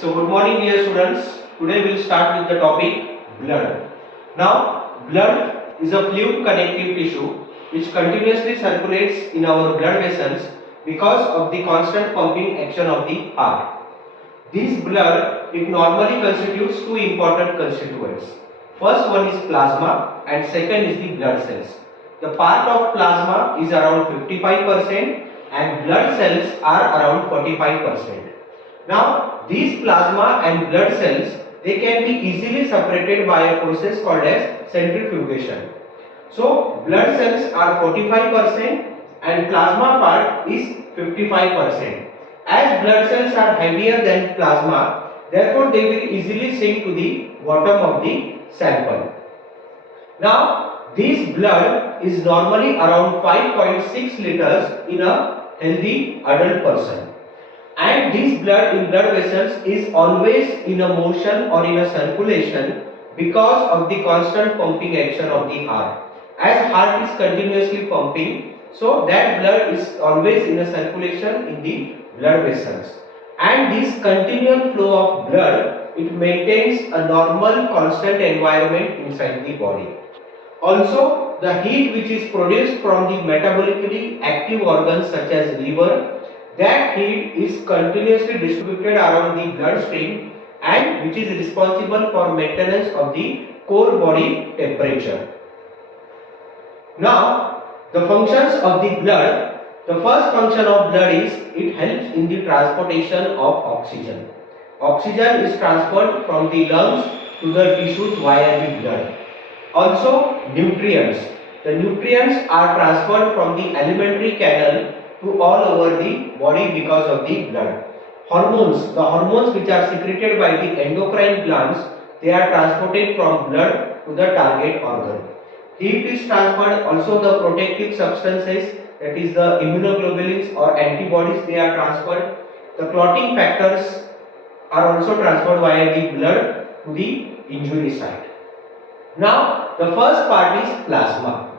So good morning dear students. Today we will start with the topic blood. Now blood is a fluid connective tissue which continuously circulates in our blood vessels because of the constant pumping action of the heart. This blood it normally constitutes two important constituents. First one is plasma and second is the blood cells. The part of plasma is around 55% and blood cells are around 45%. Now these plasma and blood cells they can be easily separated by a process called as centrifugation. So blood cells are 45% and plasma part is 55%. As blood cells are heavier than plasma, therefore they will easily sink to the bottom of the sample. Now this blood is normally around 5.6 liters in a healthy adult person. And this blood in blood vessels is always in a motion or in a circulation because of the constant pumping action of the heart. As heart is continuously pumping, so that blood is always in a circulation in the blood vessels. And this continual flow of blood, it maintains a normal constant environment inside the body. Also, the heat which is produced from the metabolically active organs such as liver, that heat is continuously distributed around the bloodstream and which is responsible for maintenance of the core body temperature. Now, the functions of the blood, the first function of blood is it helps in the transportation of oxygen. Oxygen is transferred from the lungs to the tissues via the blood. Also, nutrients. The nutrients are transferred from the alimentary canal to all over the body because of the blood. Hormones, the hormones which are secreted by the endocrine glands, they are transported from blood to the target organ. Heat is transferred, also the protective substances, that is the immunoglobulins or antibodies, they are transferred. The clotting factors are also transferred via the blood to the injury site. Now, the first part is plasma,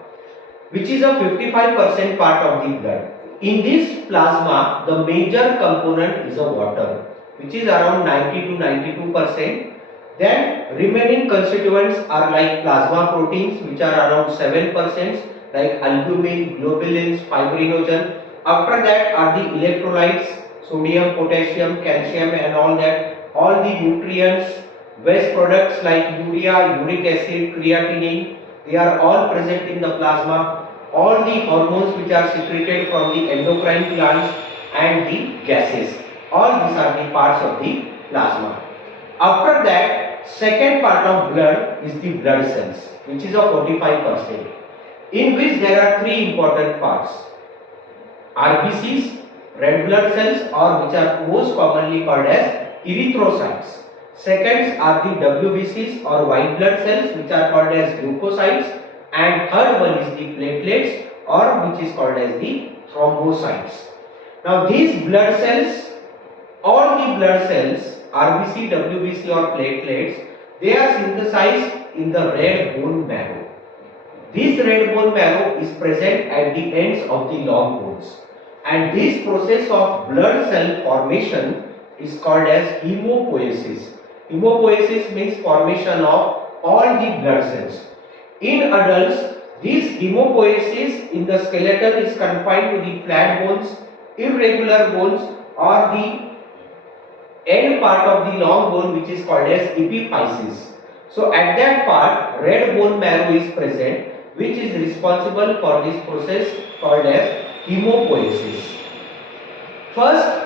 which is a 55% part of the blood. In this plasma, the major component is a water, which is around 90 to 92%. Then remaining constituents are like plasma proteins, which are around 7%, like albumin, globulins, fibrinogen. After that are the electrolytes, sodium, potassium, calcium and all that. All the nutrients, waste products like urea, uric acid, creatinine, they are all present in the plasma. All the hormones which are secreted from the endocrine glands and the gases. All these are the parts of the plasma. After that, second part of blood is the blood cells, which is a 45%, in which there are three important parts. RBCs, red blood cells, or which are most commonly called as erythrocytes. Seconds are the WBCs or white blood cells, which are called as leukocytes. And third one is the platelets, or which is called as the thrombocytes. Now these blood cells, all the blood cells, RBC, WBC or platelets, they are synthesized in the red bone marrow. This red bone marrow is present at the ends of the long bones. And this process of blood cell formation is called as hemopoiesis. Hemopoiesis means formation of all the blood cells. In adults, this hemopoiesis in the skeleton is confined to the flat bones, irregular bones, or the end part of the long bone, which is called as epiphysis. So at that part, red bone marrow is present, which is responsible for this process called as hemopoiesis. First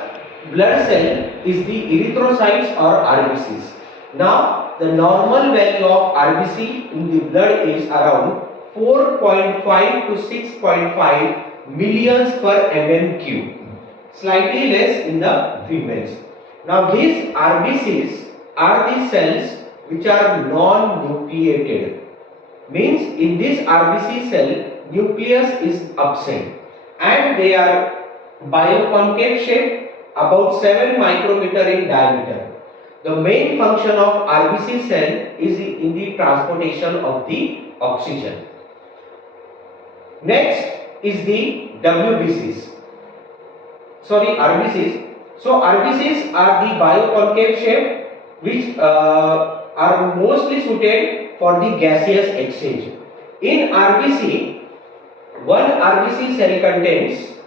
blood cell is the erythrocytes or RBCs. Now the normal value of RBC in the blood is around 4.5 to 6.5 millions per mm³, slightly less in the females. Now these RBCs are the cells which are non-nucleated. Means in this RBC cell, nucleus is absent and they are bioconcave shape, about 7 micrometer in diameter. The main function of RBC cell is in the transportation of the oxygen. Next is the WBCs. RBCs. So RBCs are the bioconcave shape which are mostly suited for the gaseous exchange. In RBC, one RBC cell contains